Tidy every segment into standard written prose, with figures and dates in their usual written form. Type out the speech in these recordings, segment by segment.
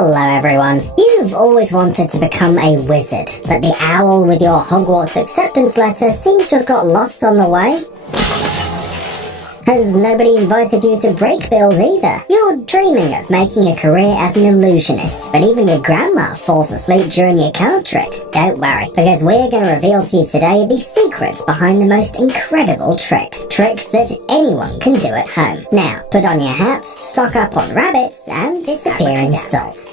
Hello everyone. You've always wanted to become a wizard, but the owl with your Hogwarts acceptance letter seems to have got lost on the way. Has nobody invited you to brakebills either? You're dreaming of making a career as an illusionist, but even your grandma falls asleep during your card tricks. Don't worry, because we're going to reveal to you today the secrets behind the most incredible tricks. Tricks that anyone can do at home. Now, put on your hat, stock up on rabbits, and disappear in salt.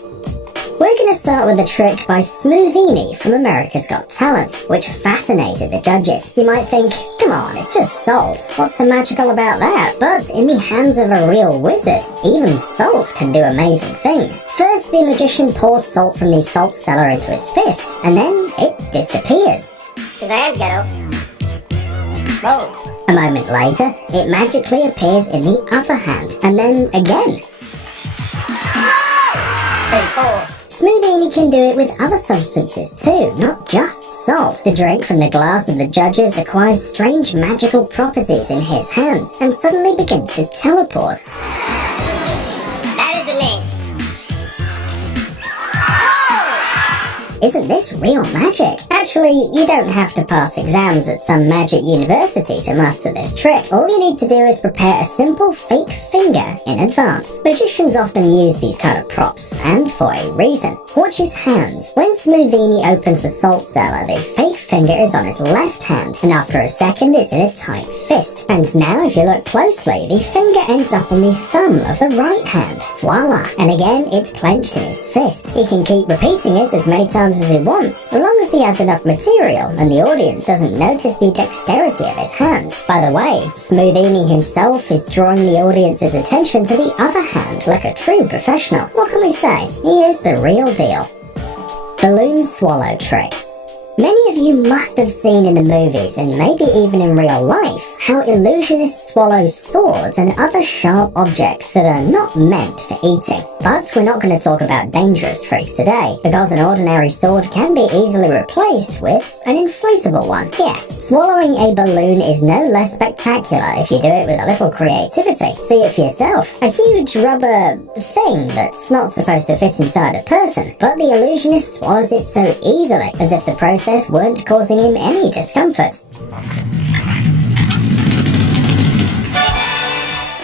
We're going to start with a trick by Smoothini from America's Got Talent, which fascinated the judges. You might think, come on, it's just salt. What's so magical about that? But in the hands of a real wizard, even salt can do amazing things. First, the magician pours salt from the salt cellar into his fist, and then it disappears. A moment later, it magically appears in the other hand, and then again. Smoothini can do it with other substances too, not just salt. The drink from the glass of the judges acquires strange magical properties in his hands and suddenly begins to teleport. That is the name. Isn't this real magic? Actually, you don't have to pass exams at some magic university to master this trick. All you need to do is prepare a simple fake finger in advance. Magicians often use these kind of props, and for a reason. Watch his hands. When Smoothini opens the salt cellar, the fake finger is on his left hand, and after a second it's in a tight fist. And now if you look closely, the finger ends up on the thumb of the right hand. Voila! And again, it's clenched in his fist. He can keep repeating it as many times as he wants, as long as he has enough material and the audience doesn't notice the dexterity of his hands. By the way, Smoothini himself is drawing the audience's attention to the other hand like a true professional. What can we say? He is the real deal. Balloon swallow trick. Many of you must have seen in the movies, and maybe even in real life, how illusionists swallow swords and other sharp objects that are not meant for eating. But we're not going to talk about dangerous tricks today, because an ordinary sword can be easily replaced with an inflatable one. Yes, swallowing a balloon is no less spectacular if you do it with a little creativity. See it for yourself. A huge rubber thing that's not supposed to fit inside a person, but the illusionist swallows it so easily, as if the process weren't causing him any discomfort.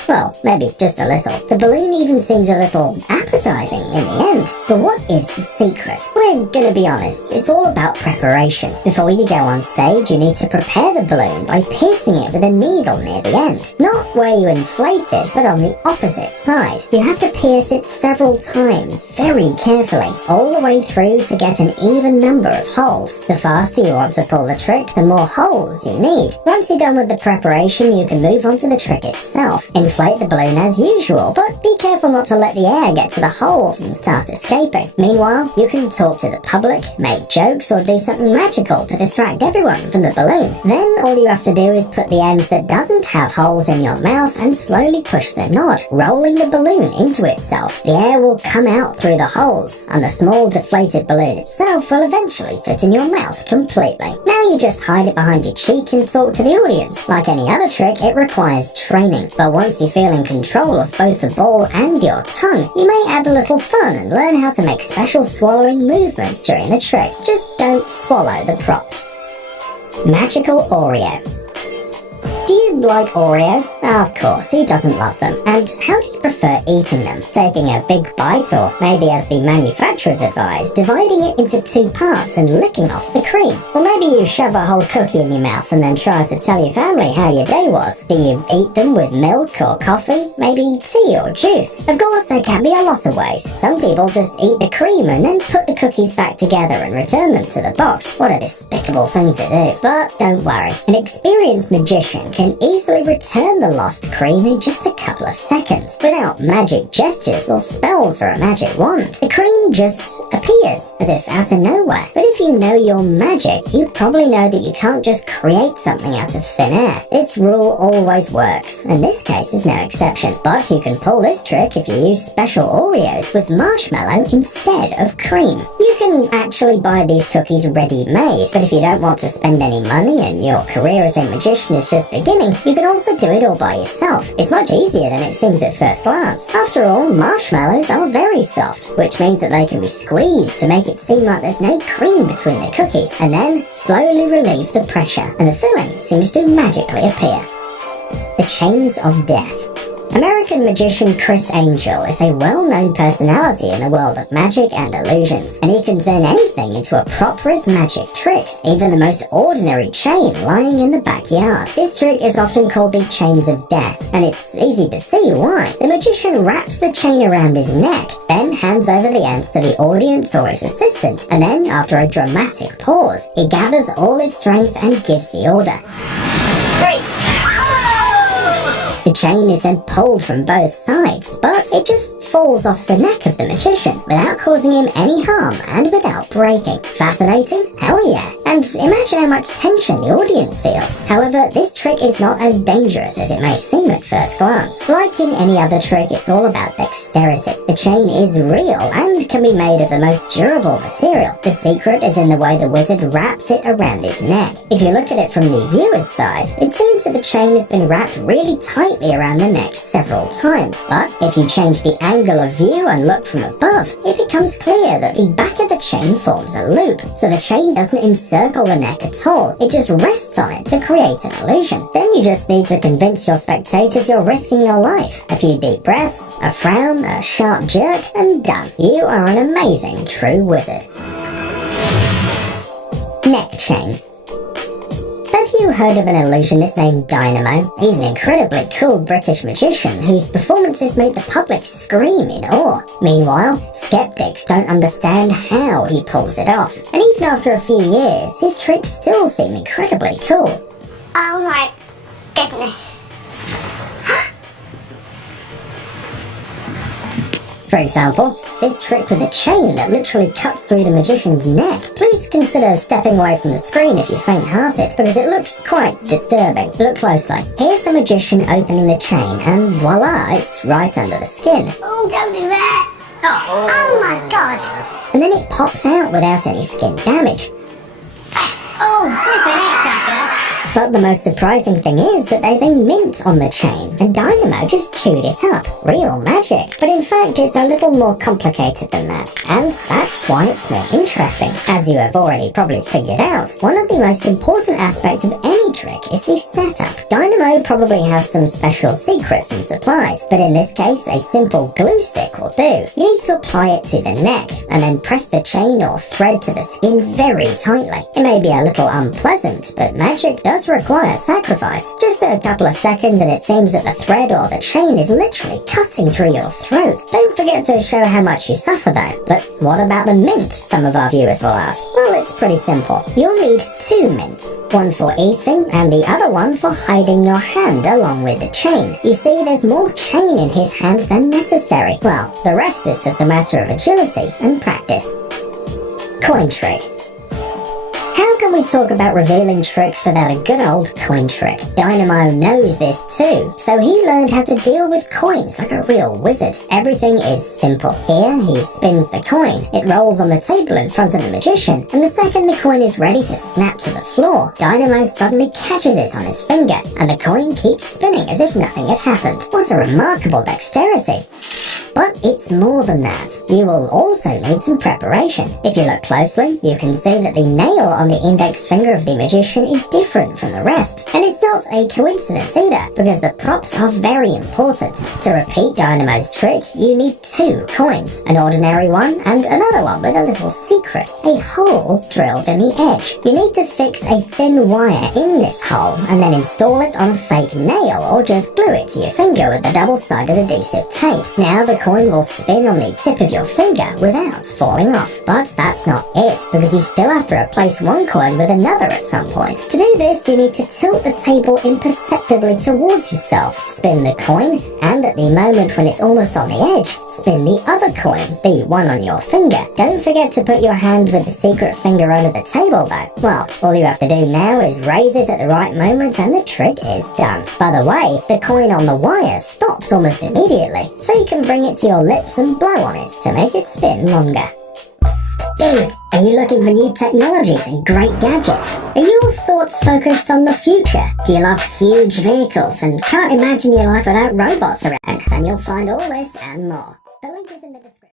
Well, maybe just a little. The balloon even seems a little appetizing in the end. But what is the secret? We're gonna be honest, it's all about preparation. Before you go on stage, you need to prepare the balloon by piercing it with a needle near the end. Not where you inflate it, but on the opposite side. You have to pierce it several times, very carefully, all the way through to get an even number of holes. The faster you want to pull the trick, the more holes you need. Once you're done with the preparation, you can move on to the trick itself. Inflate the balloon as usual, but be careful not to let the air get to the holes and start escaping. Meanwhile, you can talk to the public, make jokes, or do something magical to distract everyone from the balloon. Then all you have to do is put the ends that doesn't have holes in your mouth and slowly push the knot, rolling the balloon into itself. The air will come out through the holes, and the small deflated balloon itself will eventually fit in your mouth completely. Now you just hide it behind your cheek and talk to the audience. Like any other trick, it requires training, but once you feel in control of both the ball and your tongue, you may add a little fun and learn how to make special swallowing movements during the trick. Just don't swallow the props. Magical Oreo. Do you like Oreos? Of course, who doesn't love them? And how do you prefer eating them? Taking a big bite, or maybe as the manufacturers advise, dividing it into 2 parts and licking off the cream? Or maybe you shove a whole cookie in your mouth and then try to tell your family how your day was. Do you eat them with milk or coffee? Maybe tea or juice? Of course, there can be a lot of ways. Some people just eat the cream and then put the cookies back together and return them to the box. What a despicable thing to do. But don't worry, an experienced magician can easily return the lost cream in just a couple of seconds, without magic gestures or spells or a magic wand. The cream just appears, as if out of nowhere. But if you know your magic, you probably know that you can't just create something out of thin air. This rule always works, and this case is no exception. But you can pull this trick if you use special Oreos with marshmallow instead of cream. You can actually buy these cookies ready-made, but if you don't want to spend any money and your career as a magician is just beginning, thing, you can also do it all by yourself. It's much easier than it seems at first glance. After all, marshmallows are very soft, which means that they can be squeezed to make it seem like there's no cream between the cookies, and then slowly relieve the pressure, and the filling seems to magically appear. The Chains of Death. American magician Chris Angel is a well-known personality in the world of magic and illusions, and he can turn anything into a proper as magic tricks, even the most ordinary chain lying in the backyard. This trick is often called the Chains of Death, and it's easy to see why. The magician wraps the chain around his neck, then hands over the ends to the audience or his assistant, and then, after a dramatic pause, he gathers all his strength and gives the order. Break! The chain is then pulled from both sides, but it just falls off the neck of the magician without causing him any harm and without breaking. Fascinating? Hell yeah! And imagine how much tension the audience feels. However, this trick is not as dangerous as it may seem at first glance. Like in any other trick, it's all about dexterity. The chain is real and can be made of the most durable material. The secret is in the way the wizard wraps it around his neck. If you look at it from the viewer's side, it seems that the chain has been wrapped really tightly around the neck several times. But if you change the angle of view and look from above, it becomes clear that the back of the chain forms a loop. So the chain doesn't encircle the neck at all, it just rests on it to create an illusion. Then you just need to convince your spectators you're risking your life. A few deep breaths, a frown, a sharp jerk, and done. You are an amazing true wizard. Neck chain. Have you heard of an illusionist named Dynamo? He's an incredibly cool British magician whose performances make the public scream in awe. Meanwhile, skeptics don't understand how he pulls it off. And even after a few years, his tricks still seem incredibly cool. Oh my goodness. For example, this trick with a chain that literally cuts through the magician's neck. Please consider stepping away from the screen if you're faint-hearted, because it looks quite disturbing. Look closely. Here's the magician opening the chain, and voila, it's right under the skin. Oh, don't do that. Oh my god. And then it pops out without any skin damage. Oh, flippin' heck, sucker. But the most surprising thing is that there's a mint on the chain, and Dynamo just chewed it up. Real magic. But in fact, it's a little more complicated than that, and that's why it's more interesting. As you have already probably figured out, one of the most important aspects of any trick is the setup. Dynamo probably has some special secrets and supplies, but in this case, a simple glue stick will do. You need to apply it to the neck, and then press the chain or thread to the skin very tightly. It may be a little unpleasant, but magic does require sacrifice. Just a couple of seconds and it seems that the thread or the chain is literally cutting through your throat. Don't forget to show how much you suffer though. But what about the mint, some of our viewers will ask? Well, it's pretty simple. You'll need 2 mints. One for eating and the other one for hiding your hand along with the chain. You see, there's more chain in his hand than necessary. Well, the rest is just a matter of agility and practice. Coin trick. How can we talk about revealing tricks without a good old coin trick? Dynamo knows this too, so he learned how to deal with coins like a real wizard. Everything is simple. Here, he spins the coin. It rolls on the table in front of the magician, and the second the coin is ready to snap to the floor, Dynamo suddenly catches it on his finger, and the coin keeps spinning as if nothing had happened. What a remarkable dexterity! But it's more than that. You will also need some preparation. If you look closely, you can see that the nail on the index finger of the magician is different from the rest. And it's not a coincidence either, because the props are very important. To repeat Dynamo's trick, you need 2 coins, an ordinary one and another one with a little secret, a hole drilled in the edge. You need to fix a thin wire in this hole and then install it on a fake nail or just glue it to your finger with a double-sided adhesive tape. Now the coin will spin on the tip of your finger without falling off. But that's not it, because you still have to replace one coin with another at some point. To do this, you need to tilt the table imperceptibly towards yourself, spin the coin, and at the moment when it's almost on the edge, spin the other coin, the one on your finger. Don't forget to put your hand with the secret finger under the table though. Well, all you have to do now is raise it at the right moment and the trick is done. By the way, the coin on the wire stops almost immediately, so you can bring it to your lips and blow on it to make it spin longer. Dude, are you looking for new technologies and great gadgets? Are your thoughts focused on the future? Do you love huge vehicles and can't imagine your life without robots around? And you'll find all this and more. The link is in the description.